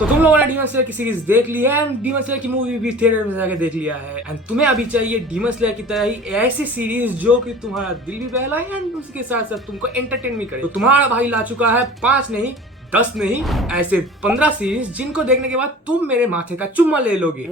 तो तुम लोगों ने डीमन स्लेयर की सीरीज देख ली है एंड डीमन स्लेयर की मूवी भी थिएटर में जाके देख लिया है एंड तुम्हें अभी चाहिए डीमन स्लेयर की तरह ही ऐसी सीरीज जो कि तुम्हारा दिल भी बहलाए एंड उसके साथ साथ तुमको एंटरटेन भी करे। तो तुम्हारा भाई ला चुका है 5 नहीं 10 नहीं ऐसे 15 सीरीज जिनको देखने के बाद तुम मेरे माथे का चुम्मा ले लोगे।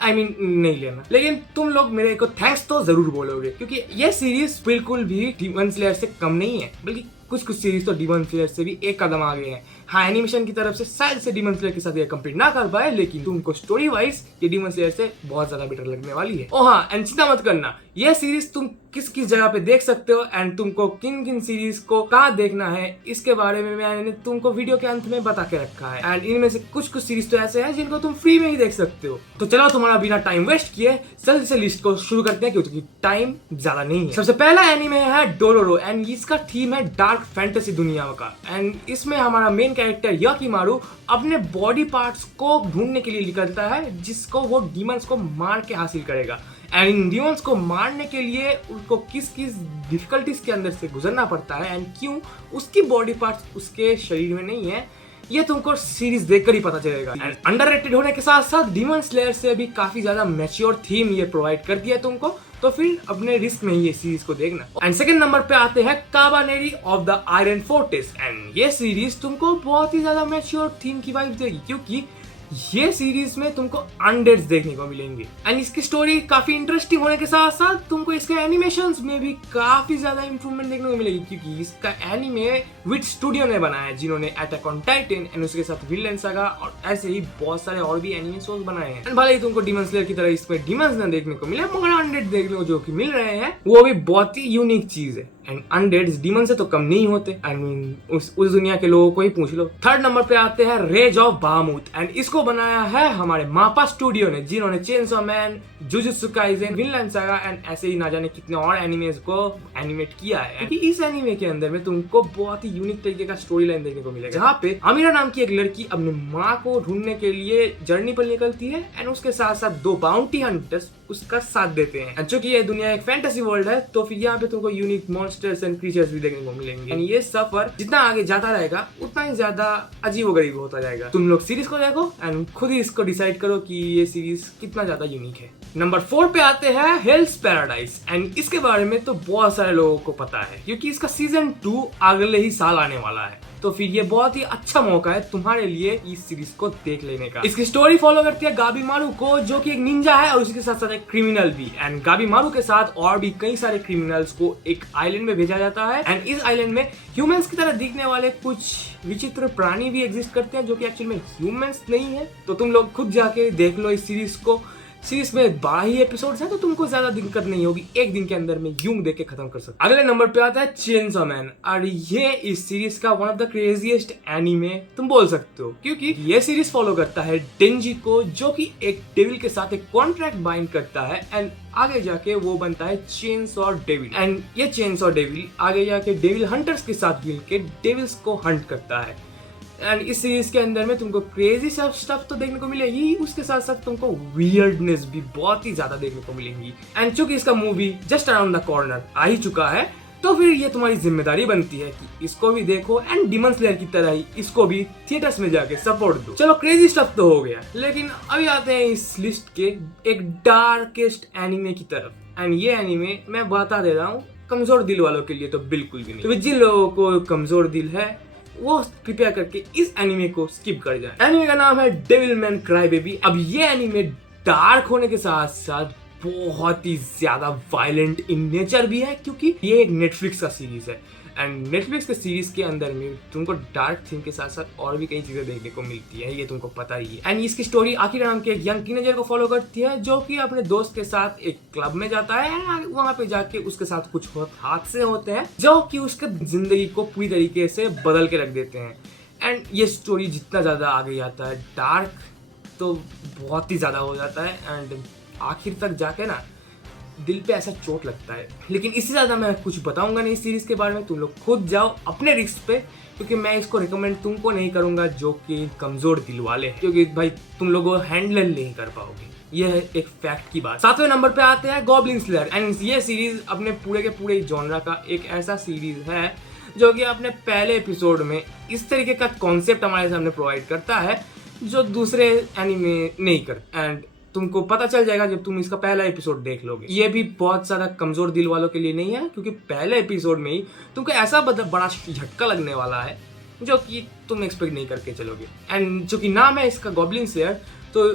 I mean, नहीं लेना, लेकिन तुम लोग मेरे को थैंक्स तो जरूर बोलोगे क्योंकि ये सीरीज बिल्कुल भी डीमन स्लेयर से कम नहीं है, बल्कि कुछ सीरीज तो डीमन स्लेयर से भी एक कदम आगे हैं। हाँ, एनिमेशन की तरफ से शायद से डीमन स्लेयर के साथ ये कंप्लीट ना कर पाए, लेकिन तुमको स्टोरी वाइज ये डीमन स्लेयर से बहुत ज्यादा बेटर लगने वाली है। ओ हाँ, एंड चिंता मत करना, ये सीरीज तुम किस किस जगह पे देख सकते हो एंड तुमको किन किन सीरीज को कहाँ देखना है इसके बारे में मैंने तुमको वीडियो के अंत में बता के रखा है। एंड इनमें से कुछ सीरीज तो ऐसे हैं जिनको तुम फ्री में ही देख सकते हो। तो चलो तुम्हारा बिना टाइम वेस्ट किए जल्दी से लिस्ट को शुरू करते हैं क्योंकि टाइम ज्यादा नहीं है। सबसे पहला एनीमे है डोरोरो एंड इसका थीम है डार्क फैंटेसी दुनिया का एंड इसमें हमारा मेन कैरेक्टर याकीमारू अपने बॉडी पार्ट्स को ढूंढने के लिए निकलता है जिसको वो डीमंस को मार के हासिल करेगा। एंड इन डीमंस को मारने के लिए उसको किस किस डिफिकल्टीज के अंदर से गुजरना पड़ता है एंड क्यों उसकी बॉडी पार्ट्स उसके शरीर में नहीं है, ये तुमको सीरीज देखकर ही पता चलेगा। एंड अंडररेटेड होने के साथ साथ डीमन स्लेयर से भी काफी ज्यादा मैच्योर थीम ये प्रोवाइड कर दिया तुमको, तो फिर अपने रिस्क में ही ये सीरीज को देखना। एंड सेकंड नंबर पे आते हैं Kabaneri of the Iron Fortress and ये सीरीज तुमको बहुत ही ज्यादा मैच्योर थीम की वाइब देगी क्योंकि ये सीरीज में तुमको अनडेड्स देखने को मिलेंगे एंड इसकी स्टोरी काफी इंटरेस्टिंग होने के साथ साथ तुमको इसके एनिमेशंस में भी काफी ज्यादा इंप्रूवमेंट देखने को मिलेगी क्योंकि इसका एनिमे विद स्टूडियो ने बनाया है जिन्होंने अटैक ऑन टाइटन एंड उसके साथ विनलैंड सागा और ऐसे ही बहुत सारे और भी एनिमे शोज बनाए हैं। भले ही तुमको डीमन स्लेयर की तरह इसमें डीमंस ना देखने को मिले मगर अनडेड देखने को जो कि मिल रहे हैं वो भी बहुत ही यूनिक चीज है एंड अनडेड्स डीमन से तो कम नहीं होते। आई मीन उस दुनिया के लोगों को ही पूछ लो। थर्ड नंबर पे आते हैं रेज ऑफ बाहमुत एंड इसको बनाया है हमारे मापा स्टूडियो ने जिन्होंने chainsaw man, jujutsu Kaisen, Vinland saga and ऐसे ही ना जाने कितने और एनिमेस को एनिमेट किया है। क्योंकि इस एनिमे के अंदर में तुमको बहुत ही यूनिक तरीके का स्टोरी लाइन देखने को मिलेगा जहाँ पे अमीरा नाम की एक लड़की अपने माँ को ढूंढने के लिए जर्नी पर निकलती है एंड उसके साथ साथ 2 बाउंटी हंटर्स उसका साथ देते हैं। चूंकि ये दुनिया एक फैंटेसी वर्ल्ड है तो फिर यहाँ पे तुमको यूनिक मॉन्स्टर्स एंड क्रीचर्स भी देखने को मिलेंगे एंड ये सफर जितना आगे जाता रहेगा उतना ही ज्यादा अजीबोगरीब होता जाएगा। तुम लोग सीरीज को देखो एंड खुद ही इसको डिसाइड करो कि ये सीरीज कितना ज्यादा यूनिक है। नंबर 4 पे आते हैं हेल्स पैराडाइज एंड इसके बारे में तो बहुत सारे लोगों को पता है क्योंकि इसका सीजन 2 अगले ही साल आने वाला है, तो फिर ये बहुत ही अच्छा मौका है तुम्हारे लिए इस सीरीज को देख लेने का। इसकी स्टोरी फॉलो करती है गाबीमारू को जो कि एक निंजा है और उसके साथ साथ एक क्रिमिनल भी एंड गाबीमारू के साथ और भी कई सारे क्रिमिनल्स को एक आइलैंड में भेजा जाता है एंड इस आइलैंड में ह्यूमंस की तरह दिखने वाले कुछ विचित्र प्राणी भी एग्जिस्ट करते हैं जो कि एक्चुअली में ह्यूमंस नहीं है। तो तुम लोग खुद जाके देख लो इस सीरीज को। सीरीज में 12 ही एपिसोड्स हैं तो तुमको ज्यादा दिक्कत नहीं होगी, एक दिन के अंदर में यूं देख के खत्म कर सकते। अगले नंबर पे आता है चेनसॉ मैन और ये इस सीरीज का one of the craziest anime तुम बोल सकते हो क्योंकि ये सीरीज फॉलो करता है डेंजी को जो कि एक डेविल के साथ एक कॉन्ट्रैक्ट बाइंड करता है एंड आगे जाके वो बनता है चेनसॉ डेविल एंड ये चेनसॉ डेविल आगे जाके डेविल हंटर्स के साथ मिलकर डेविल्स को हंट करता है एंड इस सीरीज के अंदर में तुमको क्रेजी स्टफ तो देखने को मिलेगी, उसके साथ साथ तुमको वियर्डनेस भी बहुत ही ज्यादा देखने को मिलेंगी एंड चूंकि इसका movie just around the corner आ ही चुका है तो फिर ये तुम्हारी जिम्मेदारी बनती है कि इसको भी देखो एंड डीमन स्लेयर की तरह ही इसको भी थिएटर्स में जाके सपोर्ट दो। चलो क्रेजी स्टफ तो हो गया, लेकिन अभी आते हैं इस लिस्ट के एक डार्केस्ट एनिमे की तरफ एंड ये एनिमे मैं बता दे रहा हूँ कमजोर दिल वालों के लिए तो बिल्कुल भी नहीं। तो जिन लोगों को कमजोर दिल है वो कृपया करके इस एनिमे को स्किप कर जाए। एनिमे का नाम है डेविलमैन क्राई बेबी। अब ये एनिमे डार्क होने के साथ साथ बहुत ही ज्यादा वायलेंट इन नेचर भी है क्योंकि ये एक नेटफ्लिक्स का सीरीज है एंड नेटफ्लिक्स के सीरीज के अंदर में तुमको डार्क थीम के साथ साथ और भी कई चीजें देखने को मिलती है, ये तुमको पता ही है। एंड इसकी स्टोरी आखिर नाम के एक यंग टीनेजर को फॉलो करती है जो कि अपने दोस्त के साथ एक क्लब में जाता है एंड वहां पे जाके उसके साथ कुछ हादसे होते हैं जो कि उसके जिंदगी को पूरी तरीके से बदल के रख देते हैं। एंड ये स्टोरी जितना ज्यादा आगे जाता है डार्क तो बहुत ही ज्यादा हो जाता है एंड आखिर तक जाके ना दिल पे ऐसा चोट लगता है। लेकिन इससे ज्यादा मैं कुछ बताऊंगा नहीं इस सीरीज के बारे में, तुम लोग खुद जाओ अपने रिस्क पे क्योंकि मैं इसको रिकमेंड तुमको नहीं करूंगा जो कि कमजोर दिल वाले हैं क्योंकि भाई तुम लोगों हैंडल नहीं कर पाओगे, यह है एक फैक्ट की बात। 7वें नंबर पे आते हैं गॉब्लिन स्लेयर एंड ये सीरीज अपने पूरे के पूरे जॉनरा का एक ऐसा सीरीज है जो कि अपने पहले एपिसोड में इस तरीके का कॉन्सेप्ट हमारे सामने प्रोवाइड करता है जो दूसरे एनिमे नहीं करते। एंड तुमको पता चल जाएगा जब तुम इसका पहला एपिसोड देख लोगे। ये भी बहुत सारा कमजोर दिल वालों के लिए नहीं है, क्योंकि पहले एपिसोड में ही तुमको ऐसा बड़ा झटका लगने वाला है जो कि तुम एक्सपेक्ट नहीं करके चलोगे। एंड जो कि नाम है इसका गॉब्लिन स्लेयर, तो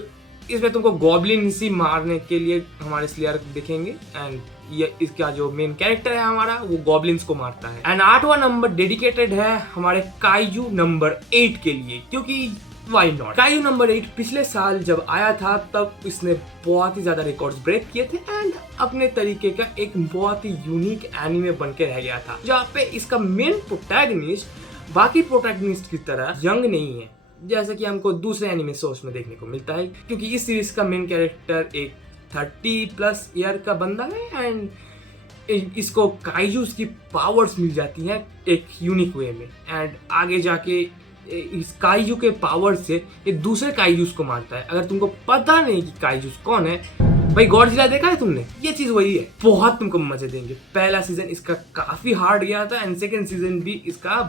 इसमें तुमको गॉब्लिन ही मारने के लिए हमारे स्लेयर दिखेंगे। एंड ये इसका जो मेन कैरेक्टर है हमारा, वो गॉब्लिन्स को मारता है। एंड 8वां नंबर डेडिकेटेड है हमारे काइजू नंबर 8 के लिए, क्योंकि वाई नॉट। काइजू नंबर 8 पिछले साल जब आया था तब इसने बहुत ही ज्यादा रिकॉर्ड्स ब्रेक किए थे एंड अपने तरीके का एक बहुत ही यूनिक एनिमे बन के रह गया था, जहाँ पे इसका मेन प्रोटैगनिस्ट बाकी प्रोटैगनिस्ट की तरह यंग नहीं है, जैसे कि हमको दूसरे एनिमे सोर्स में देखने को मिलता है। क्योंकि इस सीरीज का मेन कैरेक्टर एक 30+ ईयर का बंदा है एंड इसको काइजूस की पावर्स मिल जाती हैं एक यूनिक वे में। एंड आगे जाके इस काइजू के पावर से ये दूसरे काइजूस को मारता है। अगर तुमको पता नहीं कि काइजूस कौन है, भाई गॉडजिला देखा है तुमने, ये चीज वही है। बहुत तुमको मजे देंगे। पहला सीजन इसका काफी हार्ड गया था एंड सेकेंड सीजन भी इसका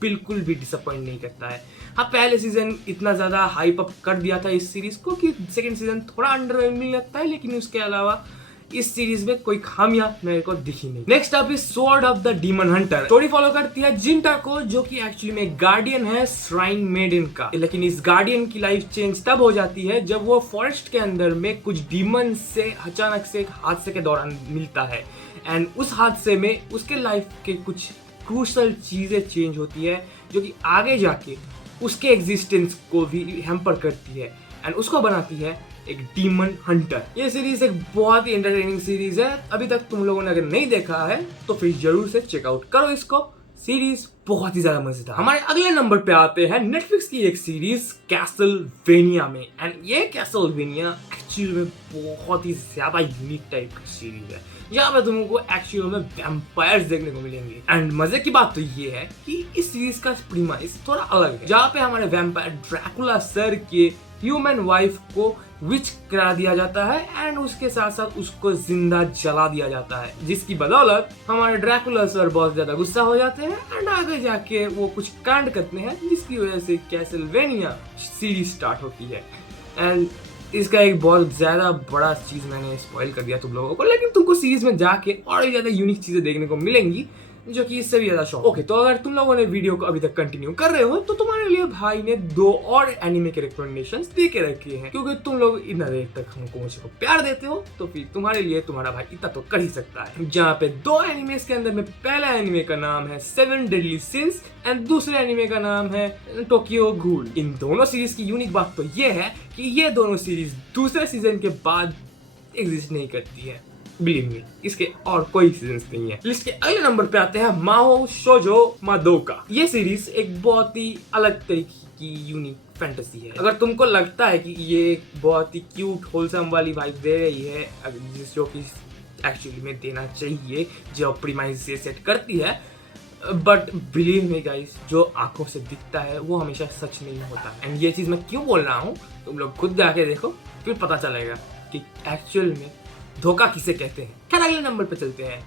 बिल्कुल भी डिसअपॉइंट नहीं करता है। हाँ, पहले सीजन इतना ज्यादा हाइप अप कर दिया था इस सीरीज को कि सेकंड सीजन थोड़ा अंडरवेलमिंग लगता है, लेकिन उसके अलावा इस सीरीज में कोई खामियां मेरे को दिखी नहीं। Next up is sword of the demon Hunter. Story follow करती है जिंटा को, जो कि एक्चुअली में गार्डियन है श्राइन मेडन का। लेकिन इस गार्डियन की लाइफ चेंज तब हो जाती है जब वो फॉरेस्ट के अंदर में कुछ डीमन से अचानक से एक हादसे के दौरान मिलता है। एंड उस हादसे में उसके लाइफ के कुछ क्रूशल चीजें चेंज होती है, जो कि आगे जाके उसके एग्जिस्टेंस को भी हैम्पर करती है एंड उसको बनाती है एक डीमन हंटर। ये सीरीज एक बहुत ही एंटरटेनिंग सीरीज है। अभी तक तुम लोगों ने अगर नहीं देखा है तो फिर जरूर से चेकआउट करो इसको। सीरीज बहुत ही ज्यादा मजेदार। हमारे अगले नंबर पे आते हैं नेटफ्लिक्स की एक सीरीज कैसलवेनिया में। एंड ये कैसलवेनिया एक्चुअली में बहुत ही ज्यादा यूनिक टाइप की सीरीज है, यहाँ पे तुमको एक्चुअली में वैम्पायर्स देखने को मिलेंगे। एंड मजे की बात तो ये है कि इस सीरीज का प्रीमाइस थोड़ा अलग है, जहाँ पे हमारे वैम्पायर ड्रैकुला सर के ह्यूमन वाइफ को विच करा दिया जाता है एंड उसके साथ साथ उसको जिंदा जला दिया जाता है, जिसकी बदौलत हमारे ड्रैकुला सर बहुत ज्यादा गुस्सा हो जाते हैं एंड आगे जाके वो कुछ कांड करते हैं, जिसकी वजह से कैसलवेनिया सीरीज स्टार्ट होती है। एंड इसका एक बहुत ज्यादा बड़ा चीज मैंने स्पॉइल कर दिया तुम लोगों को, लेकिन तुमको सीरीज में जाके और ज्यादा यूनिक चीजें देखने को मिलेंगी, जो कि इससे भी ज्यादा शौक। ओके, तो अगर तुम लोगों ने वीडियो को अभी तक कंटिन्यू कर रहे हो तो तुम्हारे लिए भाई ने 2 और एनिमे के रिकमेंडेशंस दे के रखे हैं, क्योंकि तुम लोग इतना देर तक हमको मुझे को प्यार देते हो, तो फिर तुम्हारे लिए तुम्हारा भाई इतना तो कर ही सकता है। जहाँ पे 2 एनिमेस के अंदर में पहला एनिमे का नाम है 7 डेडली सिंस एंड दूसरे एनिमे का नाम है टोक्यो गूल। इन दोनों सीरीज की यूनिक बात तो ये है कि ये दोनों सीरीज दूसरे सीजन के बाद एग्जिस्ट नहीं करती है। बिलीव मी, इसके और कोई सीजन्स नहीं है। लिस्ट के अगले नंबर पे आते हैं माहो शोजो मादोका। ये सीरीज एक बहुत ही अलग तरीके की यूनिक फैंटेसी है। अगर तुमको लगता है कि ये बहुत ही क्यूट होलसम वाली वाइब दे रही है, जो कि एक्चुअली में देना चाहिए, जो प्रीमाइस से सेट करती है, बट बिलीव मी गाइस, जो आंखों से दिखता है वो हमेशा सच नहीं होता। एंड ये चीज मैं क्यों बोल रहा हूँ, तुम लोग खुद जाके देखो, फिर पता चलेगा कि एक्चुअल में धोखा किसे कहते हैं। खैर, अगले नंबर पे चलते हैं,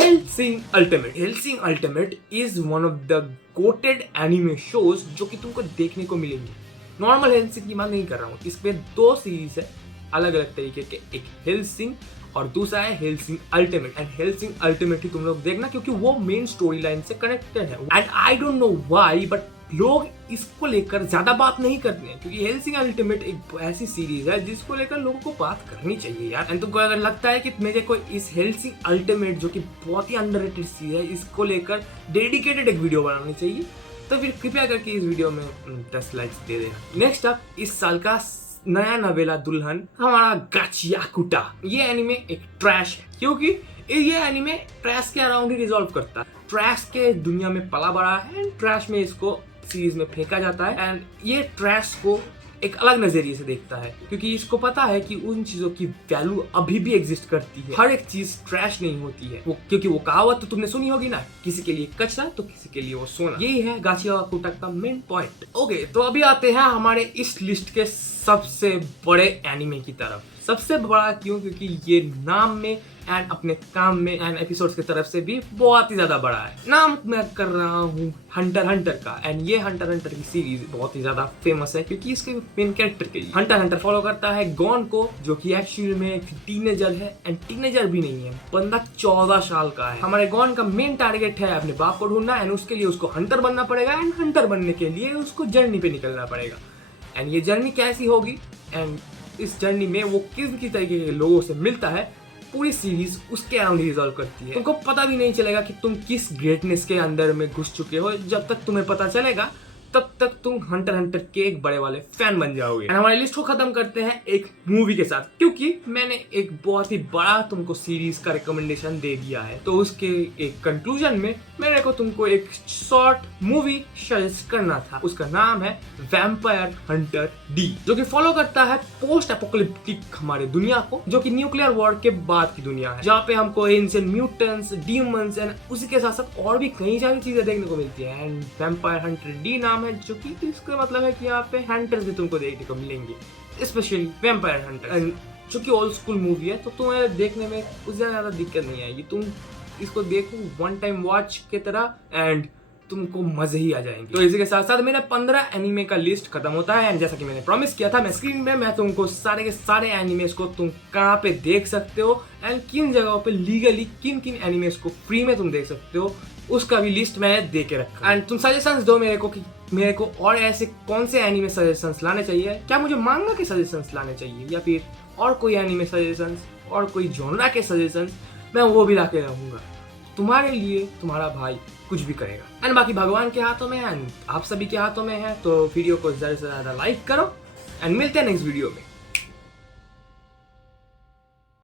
Helsing ultimate. Helsing ultimate is one of the GOATed anime shows जो कि तुमको देखने को मिलेंगे। नॉर्मल हेलसिंग की बात नहीं कर रहा हूँ, इसमें 2 सीरीज है अलग अलग तरीके के, एक हेलसिंग और दूसरा है Hellsing Ultimate. And Hellsing Ultimate ही तुम लोग देखना, क्योंकि वो मेन स्टोरी लाइन से कनेक्टेड है। And I don't know why, but लोग इसको लेकर ज्यादा बात नहीं करते हैं, क्योंकि हेलसिंग अल्टीमेट एक ऐसी सीरीज है जिसको लेकर लोगों को बात करनी चाहिए यार। एंड तुमको अगर लगता है कि मेरे को इस हेलसिंग अल्टीमेट, जो कि बहुत ही अंडररेटेड सीरीज है, इसको लेकर डेडिकेटेड एक वीडियो बनानी चाहिए, तो फिर कृपया करके इस वीडियो में 10 लाइक्स दे देना। नेक्स्ट अप, इस साल का नया नवेला दुल्हन हमारा गाचियाकुटा। ये एनिमे एक ट्रैश है, क्योंकि ये एनिमे ट्रैश के अराउंड ही रिजॉल्व करता है। ट्रैश के दुनिया में पला बड़ा है एंड ट्रैश में इसको सीरीज में फेंका जाता है। एंड ये ट्रैश को एक अलग नजरिए से देखता है, क्योंकि इसको पता है कि उन चीजों की वैल्यू अभी भी एग्जिस्ट करती है। हर एक चीज ट्रैश नहीं होती है वो, क्योंकि वो कहावत तो तुमने सुनी होगी ना, किसी के लिए कचरा तो किसी के लिए वो सोना। यही है गाचियाकुटा का मेन पॉइंट। ओके, तो अभी आते हैं हमारे इस लिस्ट के सबसे बड़े एनिमे की तरफ। सबसे बड़ा क्यों? क्योंकि ये नाम में एंड अपने काम में एंड एपिसोड्स की तरफ से भी बहुत ही ज्यादा बड़ा है। नाम मैं कर रहा हूँ हंटर हंटर का, एंड ये हंटर हंटर की सीरीज बहुत ही ज्यादा फेमस है क्योंकि इसके मेन कैरेक्टर के लिए। हंटर हंटर फॉलो करता है गॉन को, जो कि एक्चुअली में एक टीनेजर है, एंड टीनेजर भी नहीं है, बंदा 14 साल का है। हमारे गॉन का मेन टारगेट है अपने बाप को ढूंढना, एंड उसके लिए उसको हंटर बनना पड़ेगा, एंड हंटर बनने के लिए उसको जर्नी पे निकलना पड़ेगा। एंड ये जर्नी कैसी होगी एंड इस जर्नी में वो किस तरीके के लोगों से मिलता है, पूरी सीरीज उसके अराउंड रिजॉल्व करती है। तुमको पता भी नहीं चलेगा कि तुम किस ग्रेटनेस के अंदर में घुस चुके हो। जब तक तुम्हें पता चलेगा तब तक तुम हंटर हंटर के एक बड़े वाले फैन बन जाओगे। हमारी लिस्ट को खत्म करते हैं एक मूवी के साथ, क्योंकि मैंने एक बहुत ही बड़ा तुमको सीरीज का रिकमेंडेशन दे दिया है, तो उसके एक कंक्लूजन में मेरे को तुमको एक शॉर्ट मूवी सजेस्ट करना था। उसका नाम है वैम्पायर हंटर डी, जो कि फॉलो करता है पोस्ट एपोकलिप्टिक हमारे दुनिया को, जो कि न्यूक्लियर वॉर के बाद की दुनिया है, जहाँ पे हमको एंशिएंट म्यूटेंट्स, डीमंस एंड उसी के साथ साथ और भी कई सारी चीजें देखने को मिलती है। एंड वैम्पायर हंटर डी नाम है, जो कि इसका मतलब है कि यहाँ पे हंटर्स भी तुमको देखने को मिलेंगे, स्पेशली वैम्पायर हंटर। जो कि ओल्ड स्कूल मूवी है, तो तुम्हें देखने में कुछ ज्यादा दिक्कत नहीं आएगी। तुम इसको देखो वन टाइम वॉच के तरह एंड तुमको मजे ही आ जाएंगे। तो इसी के साथ साथ मेरा 15 एनिमे का लिस्ट खत्म होता है, एंड जैसा कि मैंने प्रॉमिस किया था, मैं स्क्रीन में मैं तुमको सारे के सारे एनिमेस को तुम कहाँ पे देख सकते हो एंड किन जगहों पे लीगली किन किन एनिमेस को फ्री में तुम देख सकते हो, उसका भी लिस्ट मैं दे के रखा। एंड तुम सजेशंस दो मेरे को कि मेरे को और ऐसे कौन से एनिमे सजेशंस लाने चाहिए, क्या मुझे मांगा के सजेशंस लाने चाहिए, या फिर और कोई एनिमे सजेशंस और कोई जॉनरा के सजेशंस, मैं वो भी ला के रहूंगा। तुम्हारे लिए तुम्हारा भाई कुछ भी करेगा। एंड बाकी भगवान के हाथों में है, आप सभी के हाथों में है। तो वीडियो को ज्यादा से ज्यादा लाइक करो एंड मिलते हैं नेक्स्ट वीडियो में।